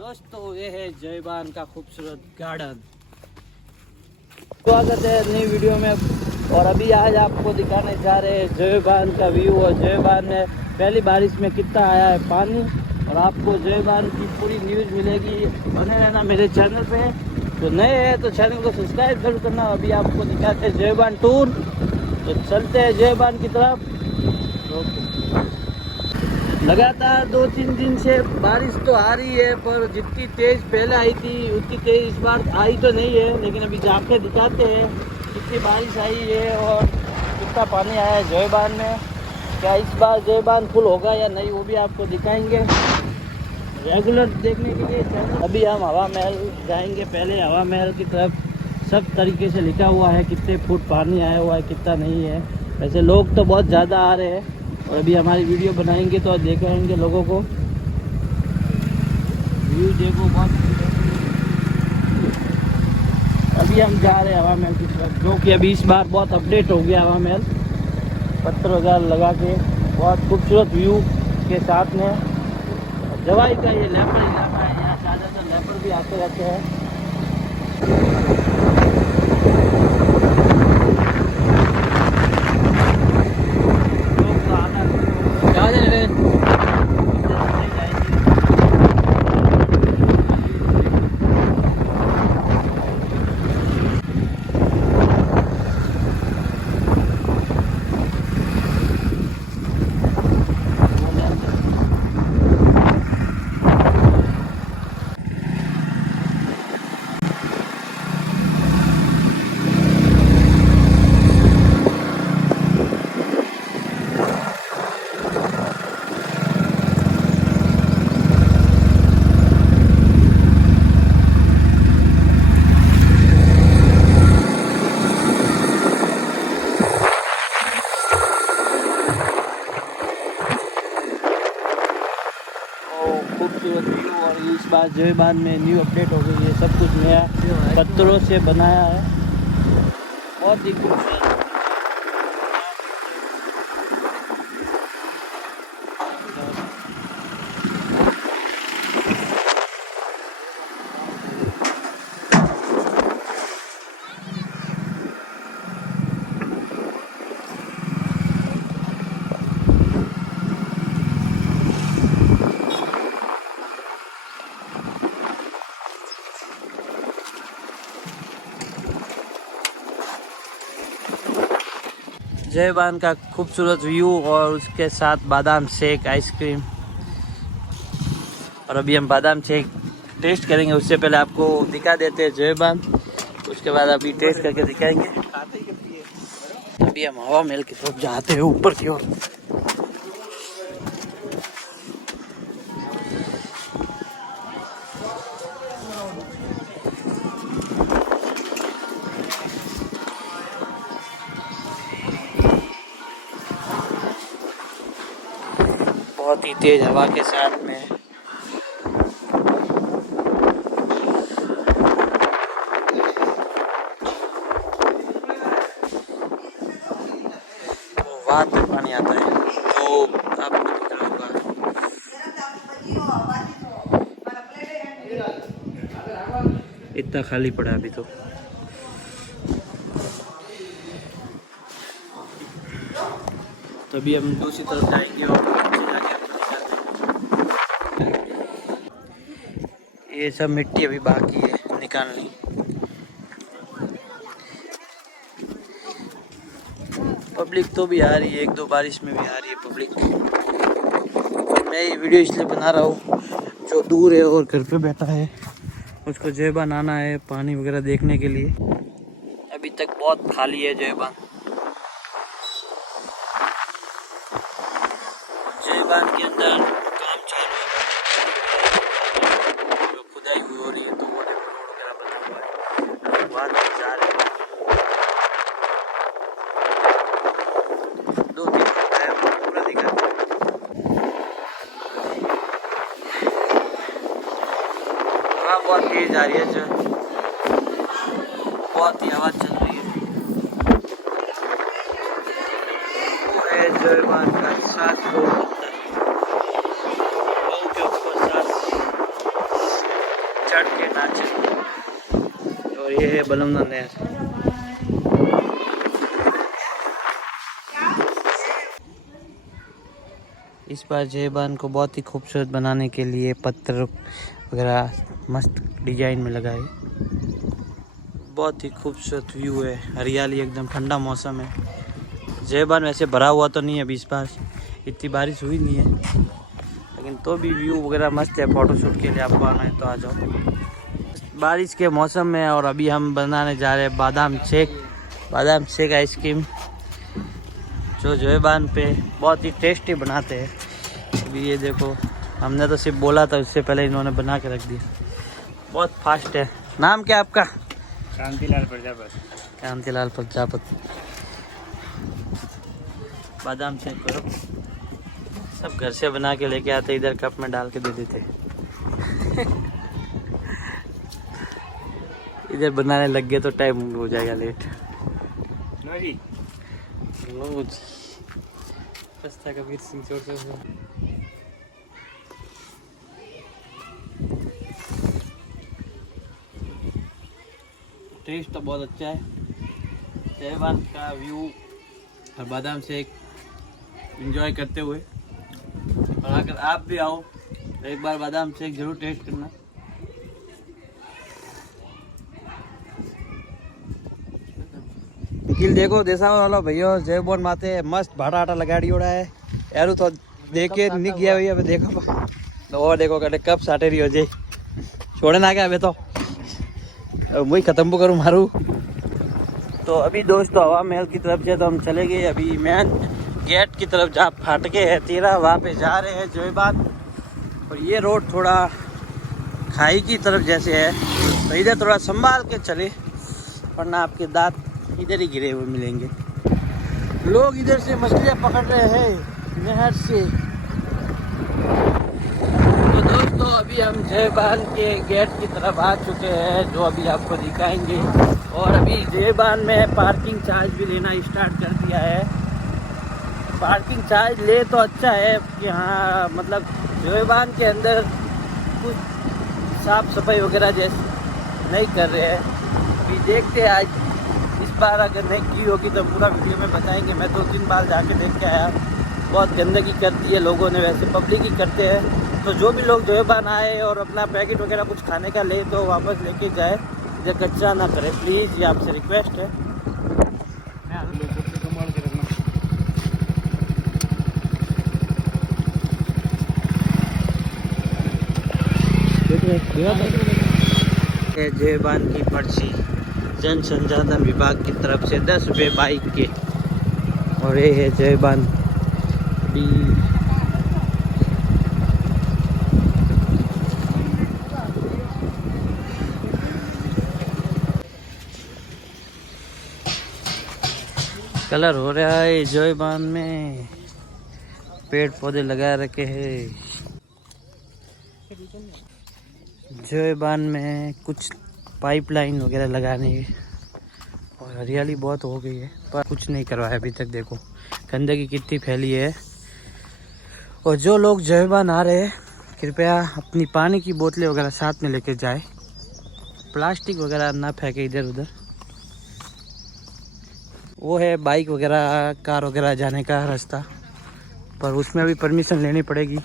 दोस्तों ये है जयबान का खूबसूरत गार्डन। स्वागत है नई वीडियो में। और अभी आज आपको दिखाने जा रहे हैं जयबान का व्यू। और जयबान में पहली बारिश में कितना आया है पानी, और आपको जयबान की पूरी न्यूज़ मिलेगी। बने रहना मेरे चैनल पे। तो नए हैं तो चैनल को सब्सक्राइब जरूर करना। अभी आपको दिखाते हैं जयबान टूर, तो चलते हैं जयबान की तरफ। लगातार 2-3 दिन से बारिश तो आ रही है, पर जितनी तेज़ पहले आई थी उतनी तेज़ इस बार आई तो नहीं है। लेकिन अभी जाके दिखाते हैं कितनी बारिश आई है और कितना पानी आया है जयबान में। क्या इस बार जयबान फुल होगा या नहीं, वो भी आपको दिखाएंगे रेगुलर देखने के लिए चैनल। अभी हम हवा महल जाएंगे। पहले हवा महल की तरफ सब तरीके से लिखा हुआ है कितने फुट पानी आया हुआ है, कितना नहीं है। वैसे लोग तो बहुत ज़्यादा आ रहे हैं, और अभी हमारी वीडियो बनाएंगे तो दिखाएंगे लोगों को। व्यू देखो बहुत। अभी हम जा रहे हैं हवा महल की तरफ, जो कि अभी इस बार बहुत अपडेट हो गया हवा महल। पत्थर वगैरह लगा के बहुत खूबसूरत व्यू के साथ में। जवाई का ये लेपर्ड इलाका है, यहाँ ज़्यादातर लेपर्ड भी आते रहते हैं। खूबसूरत व्यू। और इस बार जयबान में न्यू अपडेट हो गई है, सब कुछ नया पत्थरों से बनाया है, बहुत ही खूबसूरत। जयबान का खूबसूरत व्यू और उसके साथ बादाम शेक आइसक्रीम। और अभी हम बादाम शेक टेस्ट करेंगे। उससे पहले आपको दिखा देते हैं जयबान, उसके बाद अभी टेस्ट करके दिखाएंगे। अभी हम हवा महल की तरफ जाते हैं ऊपर की ओर। बहुत ही तेज हवा के साथ में वहाँ तक पानी आता है, तो आपको दिख रहा होगा। इतना खाली पड़ा अभी तो। तभी हम दूसरी तरफ जाएंगे और ये सब मिट्टी अभी बाकी है निकालनी। पब्लिक तो भी आ रही है, 1-2 बारिश में भी आ रही है पब्लिक। मैं ये वीडियो इसलिए बना रहा हूँ, जो दूर है और घर पे बैठा है उसको जयबान आना है पानी वगैरह देखने के लिए। अभी तक बहुत खाली है जयबान। जयबान के अंदर काम चालू है, जो खुदाई हो रही है, तो वो रोड वगैरह बना हुआ है। बाद में जा रहे हैं 2-3 घंटा है, पूरा दिखा। हवा बहुत तेज आ रही है, जो बहुत ही हवा चल रही है। वो है जयबान का 7 रोड। चढ़ के नाचे। और ये है बलमना नहर। इस बार जयबान को बहुत ही खूबसूरत बनाने के लिए पत्थर वगैरह मस्त डिजाइन में लगाए। बहुत ही खूबसूरत व्यू है, हरियाली एकदम, ठंडा मौसम है। जयबान वैसे भरा हुआ तो नहीं है अभी, इस बार इतनी बारिश हुई नहीं है, लेकिन तो भी व्यू वगैरह मस्त है। फ़ोटोशूट के लिए आपको आना है तो आ जाओ बारिश के मौसम में। और अभी हम बनाने जा रहे हैं बादाम शेक आइसक्रीम, जो जयबान पे बहुत ही टेस्टी बनाते हैं। अभी ये देखो, हमने तो सिर्फ बोला था, उससे पहले इन्होंने बना के रख दिया। बहुत फास्ट है। नाम क्या आपका? शांतिलाल प्रजापति। शांतिलाल प्रजापति। बादाम शेक करो, सब घर से बना के लेके आते, इधर कप में डाल के दे देते। इधर बनाने लग गए तो टाइम हो जाएगा लेट। लो जी कबीर सिंह छोड़। टेस्ट तो बहुत अच्छा है। जयबान का व्यू और बादाम शेक एंजॉय करते हुए, और अगर आप भी आओ तो एक बार बादाम शेक जरूर टेस्ट करना। निखिल देखो देसा वाला भैया जयबान माते मस्त भाटा आटा लगा उड़ा है यार, तो देख के नहीं गया भैया। देखो तो और देखो कहते कब साटे रही हो जाए, छोड़े ना क्या अबे तो वही खत्म करूँ मारू। तो अभी दोस्तों हवा महल की तरफ से तो हम चले गए। अभी मेन गेट की तरफ जहाँ फाटके है 13 वहाँ पे जा रहे हैं जयबान। और ये रोड थोड़ा खाई की तरफ जैसे है, तो इधर थोड़ा संभाल के चले, वरना आपके दांत इधर ही गिरे हुए मिलेंगे। लोग इधर से मछलियाँ पकड़ रहे हैं नहर से। तो दोस्तों अभी हम जयबान के गेट की तरफ आ चुके हैं, जो अभी आपको दिखाएंगे। और अभी जयबान में पार्किंग चार्ज भी लेना स्टार्ट कर दिया है। पार्किंग चार्ज ले तो अच्छा है कि हाँ, मतलब जयबान के अंदर कुछ साफ सफाई वगैरह जैसे नहीं कर रहे हैं। अभी देखते हैं, आज इस बार अगर नहीं की होगी तो पूरा वीडियो में बताएंगे। मैं 2-3 बार जाके देख के आया, बहुत गंदगी करती है लोगों ने, वैसे पब्लिक ही करते हैं। तो जो भी लोग जयबान आए और अपना पैकेट वगैरह कुछ खाने का ले तो वापस लेके जाए, जब कचरा ना करे प्लीज़, ये आपसे रिक्वेस्ट है। जयबान की पर्ची जन संसाधन विभाग की तरफ से 10 रुपये बाइक के। और ये है जयबान भी। कलर हो रहा है जयबान में, पेड़ पौधे लगा रखे हैं। जयबान में कुछ पाइपलाइन वगैरह लगाने है, और हरियाली बहुत हो गई है, पर कुछ नहीं करवाया अभी तक। देखो गंदगी कितनी फैली है। और जो लोग जयबान आ रहे हैं कृपया अपनी पानी की बोतलें वगैरह साथ में लेके जाए, प्लास्टिक वगैरह ना फेंके इधर उधर। वो है बाइक वगैरह कार वगैरह जाने का रास्ता, पर उसमें भी परमिशन लेनी पड़ेगी।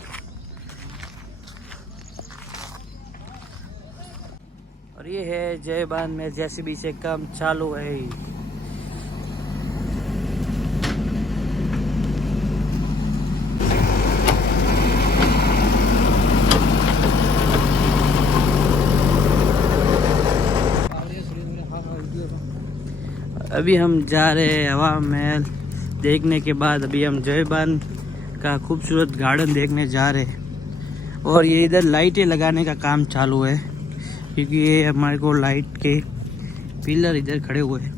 और ये है जयबान में जेसीबी से काम चालू है। अभी हम जा रहे हैं हवा महल देखने के बाद। अभी हम जयबान का खूबसूरत गार्डन देखने जा रहे हैं। और ये इधर लाइटें लगाने का काम चालू है, क्योंकि ये हमारे को लाइट के पिलर इधर खड़े हुए हैं।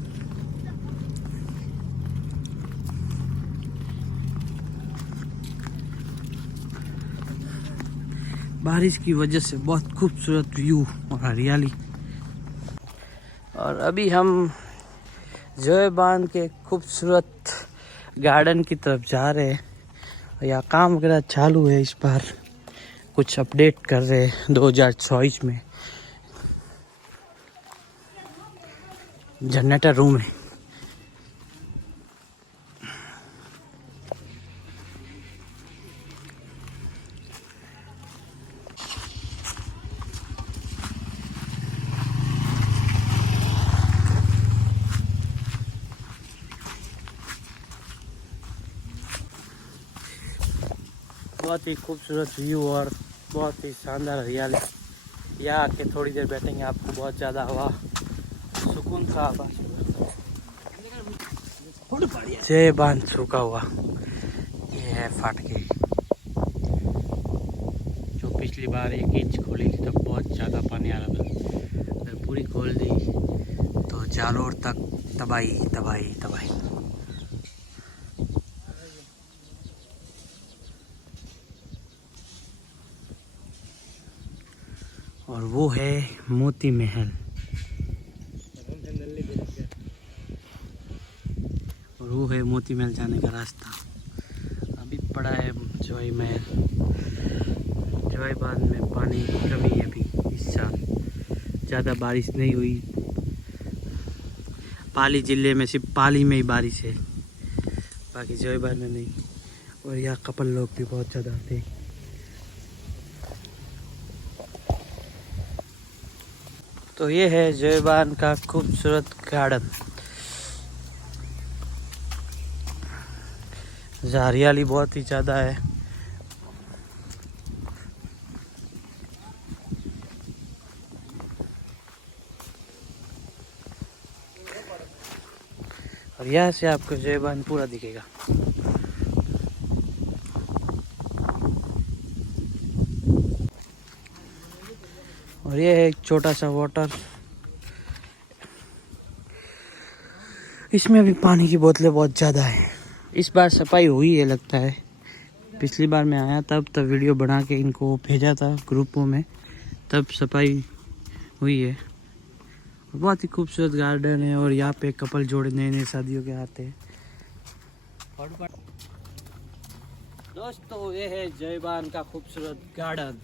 बारिश की वजह से बहुत खूबसूरत व्यू और हरियाली। और अभी हम जयबान के खूबसूरत गार्डन की तरफ जा रहे हैं। यहाँ काम वगैरह चालू है। इस बार कुछ अपडेट कर रहे हैं 2024 में जनरेटर रूम है। बहुत ही खूबसूरत व्यू और बहुत ही शानदार हरियाली। यहाँ आके थोड़ी देर बैठेंगे, आपको बहुत ज़्यादा हवा सुकून सा आवाज। जय बांध सूखा हुआ, ये है फाटके। जो पिछली बार 1 इंच खोली थी तब बहुत ज़्यादा पानी आ रहा था, अगर पूरी खोल दी तो जालोर तक तबाही तबाही तबाही। और वो है मोती महल, और वो है मोती महल जाने का रास्ता। अभी पड़ा है जवाई महल। जवाई बांध में पानी की कमी है अभी इस साल, ज़्यादा बारिश नहीं हुई। पाली ज़िले में सिर्फ पाली में ही बारिश है, बाकी जवाई बांध में नहीं। और यहाँ कपल लोग भी बहुत ज़्यादा आते हैं। तो ये है जयबान का खूबसूरत गार्डन। हरियाली बहुत ही ज़्यादा है। और यहाँ से आपको जयबान पूरा दिखेगा। और ये है एक छोटा सा वाटर, इसमें भी पानी की बोतलें बहुत ज़्यादा है। इस बार सफाई हुई है लगता है, पिछली बार मैं आया तब वीडियो बना के इनको भेजा था ग्रुपों में, तब सफाई हुई है। बहुत ही खूबसूरत गार्डन है और यहाँ पे कपल जोड़े नए नए शादियों के आते हैं। दोस्तों ये है जयबान का खूबसूरत गार्डन।